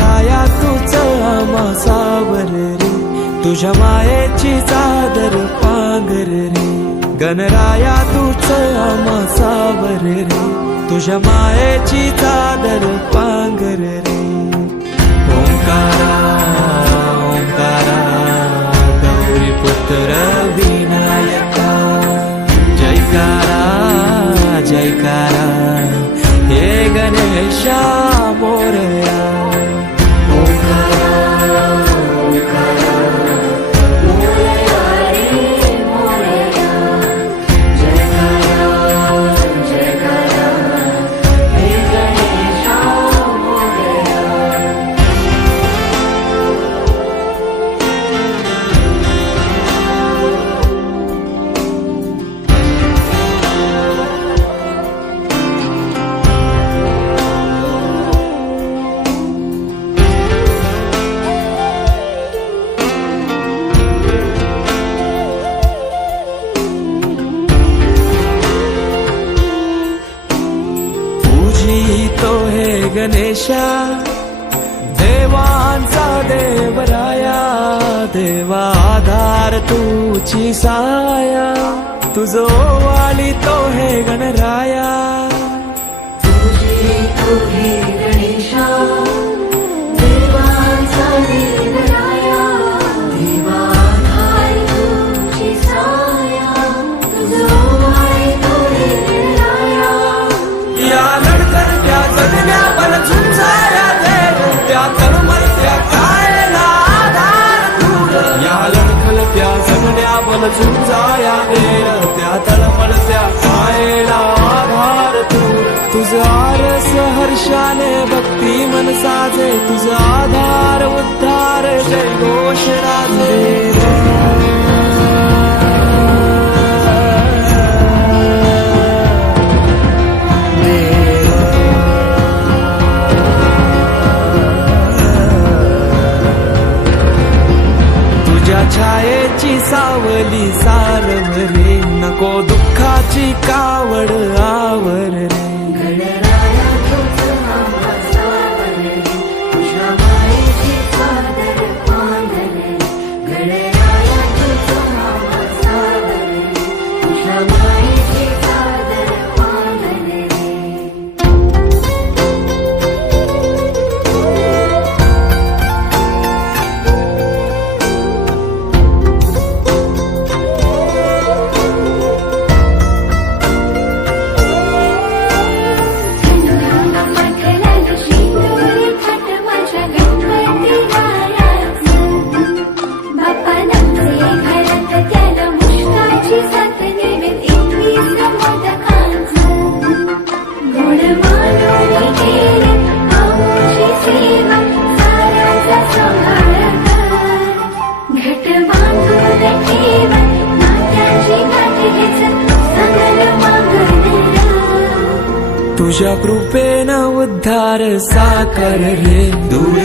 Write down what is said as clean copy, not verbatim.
गणराया तूच आम्हा सावर रे, तुझ्या मायेची चादर पांघर रे. गणराया तूच आम्हा सावर रे, तुझ्या मायेची चादर पांघर रे. ओंकारा ओंकारा गौरी पुत्र विनायका, जयकारा जयकारा हे गणेशा मोरया. तो हे गणेशा देवांचा देवराया, देवा आधार तुझी साया, तुझो वाली तो हे गणराया. तुझी तो हे गणेशा देवांचा देवराया, देवा आधार तुझी साया, तुझो वाली तो हे गणराया. या लढतरत्या जगण्या बल झुंजाया देव, त्या तळमळत्या कायला आधार तूर. या लढतरत्या जगण्या बल झुंजाया देव, त्या तळमळत्या कायला आधार तूर. तुझं आरस हर्षाने भक्ती मन साजे, तुझं आधार उद्धार जय घोष राजे. छायेची सावली सारव रे, नको दुःखाची कावड आवर रे. गणराया तूच आम्हा सावर रे, तुझ्या मायेची चादर पांघर रे. गणराया तूच आम्हा सावर रे, तुझ्या मायेची चादर पांघर रे. तुझ्या कृपेनं उद्धार साकार रे, दूर